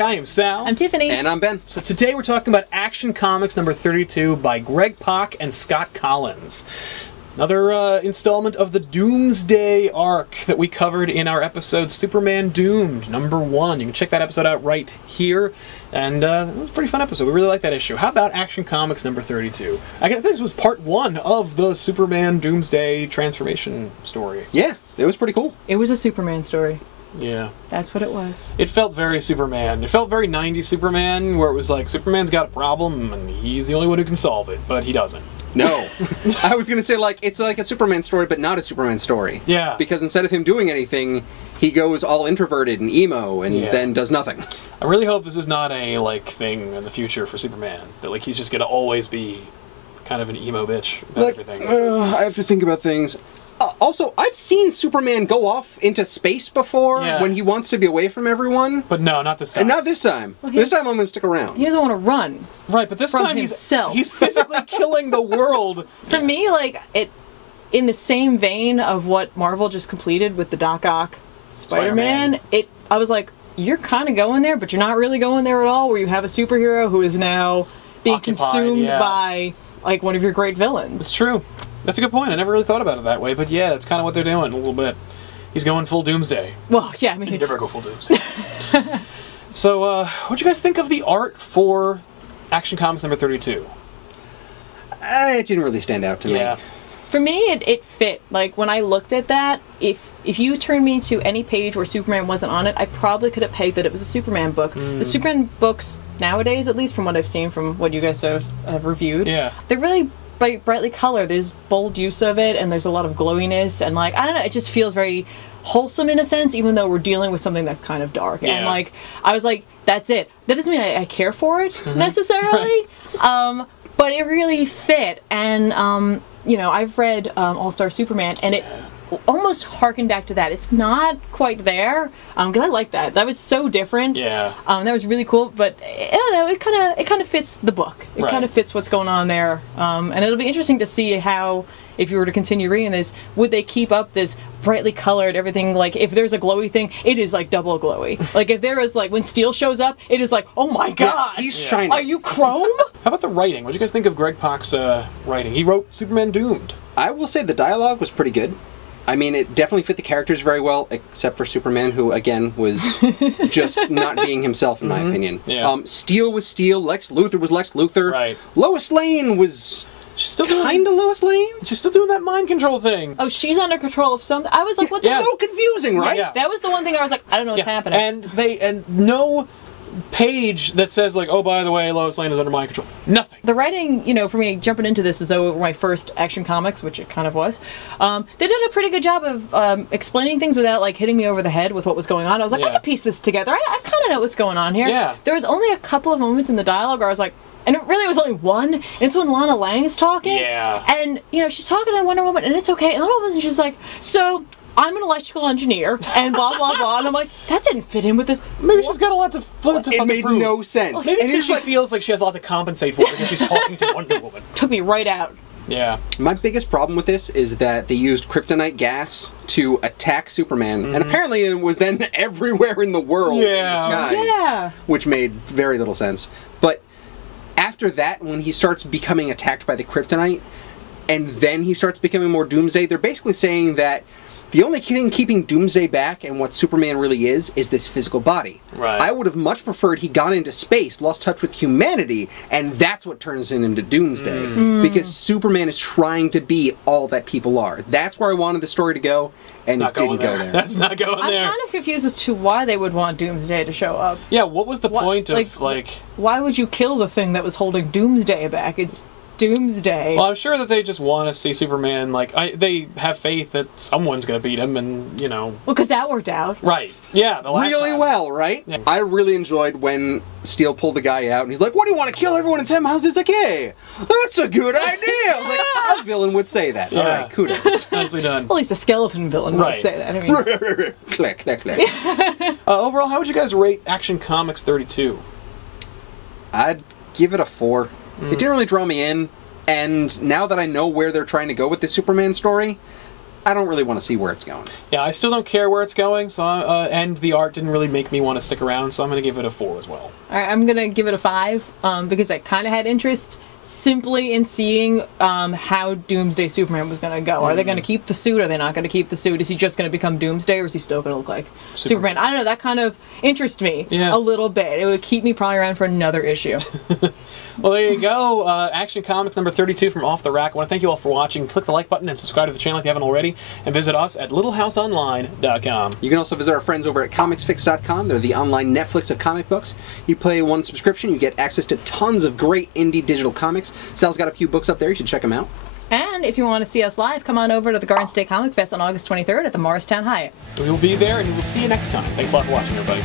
back. I am Sal. I'm Tiffany. And I'm Ben. So today we're talking about Action Comics number 32 by Greg Pak and Scott Collins. Another installment of the Doomsday arc that we covered in our episode Superman Doomed, number 1. You can check that episode out right here. And it was a pretty fun episode. We really like that issue. How about Action Comics number 32? I think this was part 1 of the Superman Doomsday transformation story. Yeah, it was pretty cool. It was a Superman story. Yeah. That's what it was. It felt very Superman. It felt very 90s Superman, where it was like, Superman's got a problem, and he's the only one who can solve it, but he doesn't. No. I was going to say, like, it's like a Superman story, but not a Superman story. Yeah. Because instead of him doing anything, he goes all introverted and emo and then does nothing. I really hope this is not a, like, thing in the future for Superman. That, like, he's just going to always be kind of an emo bitch about Like, everything. I have to think about things. Also, I've seen Superman go off into space before when he wants to be away from everyone. But no, not this time. And not this time. Well, this time I'm going to stick around. He doesn't want to run. Right, but this from time himself. he's physically killing the world. For me, like, in the same vein of what Marvel just completed with the Doc Ock Spider-Man, I was like, you're kind of going there, but you're not really going there at all, where you have a superhero who is now being consumed by, like, one of your great villains. It's true. That's a good point. I never really thought about it that way, but yeah, that's kind of what they're doing a little bit. He's going full Doomsday. Well, yeah, I mean, you never go full Doomsday. So, what'd you guys think of the art for Action Comics number 32? It didn't really stand out to me. For me, it fit. Like, when I looked at that, if you turned me to any page where Superman wasn't on it, I probably could have pegged that it was a Superman book. The Superman books, nowadays, at least from what I've seen from what you guys have reviewed, they're really brightly colored. There's bold use of it, and there's a lot of glowiness, and, like, I don't know, it just feels very wholesome in a sense, even though we're dealing with something that's kind of dark. And, like, I was like, that's it. That doesn't mean I care for it, necessarily, but it really fit. And, you know, I've read All-Star Superman, and it almost harkened back to that. It's not quite there, because I like that. That was so different. Yeah. That was really cool, but I don't know, it kind of fits the book. It kind of fits what's going on there. And it'll be interesting to see how, if you were to continue reading this, would they keep up this brightly colored everything? Like, if there's a glowy thing, it is like double glowy. Like, if there is, like, when Steel shows up, it is like, oh my god, he's shining. Are you Chrome? How about the writing? What do you guys think of Greg Pak's writing? He wrote Superman Doomed. I will say the dialogue was pretty good. I mean, it definitely fit the characters very well, except for Superman, who, again, was just not being himself, in my opinion. Yeah. Steel was Steel, Lex Luthor was Lex Luthor. Right. Lois Lane was kind of Lois Lane. She's still doing that mind control thing. Oh, she's under control of something. I was like, what the... So confusing, right? Yeah. That was the one thing I was like, I don't know what's happening. And no page that says, like, oh, by the way, Lois Lane is under mind control. Nothing. The writing, you know, for me, jumping into this as though it were my first Action Comics, which it kind of was, they did a pretty good job of explaining things without, like, hitting me over the head with what was going on. I was like, I can piece this together. I kind of know what's going on here. Yeah. There was only a couple of moments in the dialogue where I was like, and it really was only one, and it's when Lana Lang is talking. Yeah. And, you know, she's talking to Wonder Woman, and it's okay, and all of a sudden she's like, so... I'm an electrical engineer, and blah, blah, blah. And I'm like, that didn't fit in with this. Maybe she's got a lot to It made no sense. Well, maybe it's because she feels like she has a lot to compensate for because she's talking to Wonder Woman. Took me right out. Yeah. My biggest problem with this is that they used kryptonite gas to attack Superman, and apparently it was then everywhere in the world in the skies, which made very little sense. But after that, when he starts becoming attacked by the kryptonite, and then he starts becoming more Doomsday, they're basically saying that the only thing keeping Doomsday back and what Superman really is this physical body. Right. I would have much preferred he gone into space, lost touch with humanity, and that's what turns him into Doomsday. Because Superman is trying to be all that people are. That's where I wanted the story to go, and it didn't go there. That's not going there. I'm kind of confused as to why they would want Doomsday to show up. Yeah, what was the point of, like... Why would you kill the thing that was holding Doomsday back? It's Doomsday. Well, I'm sure that they just want to see Superman, like, they have faith that someone's going to beat him, and, you know... Well, because that worked out. Right. Yeah, the last really time. well, right? Yeah. I really enjoyed when Steel pulled the guy out, and he's like, what do you want to kill everyone in 10 miles? He's like, hey, that's a good idea! I was like, a villain would say that. All right, kudos. Nicely done. Well, at least a skeleton villain would say that. I mean... Click, click, click. Overall, how would you guys rate Action Comics 32? I'd give it a 4. It didn't really draw me in, and now that I know where they're trying to go with the Superman story, I don't really want to see where it's going. Yeah, I still don't care where it's going, so and the art didn't really make me want to stick around, so I'm going to give it a 4 as well. All right, I'm going to give it a 5 because I kind of had interest simply in seeing how Doomsday Superman was going to go. Are they going to keep the suit? Are they not going to keep the suit? Is he just going to become Doomsday, or is he still going to look like Superman? I don't know. That kind of interests me a little bit. It would keep me probably around for another issue. Well, there you go. Action Comics number 32 from Off the Rack. I want to thank you all for watching. Click the like button and subscribe to the channel if you haven't already. And visit us at littlehouseonline.com. You can also visit our friends over at comicsfix.com. They're the online Netflix of comic books. You pay one subscription, you get access to tons of great indie digital comics. Sal's got a few books up there. You should check them out. And if you want to see us live, come on over to the Garden State Comic Fest on August 23rd at the Morristown Hyatt. We will be there, and we will see you next time. Thanks a lot for watching, everybody.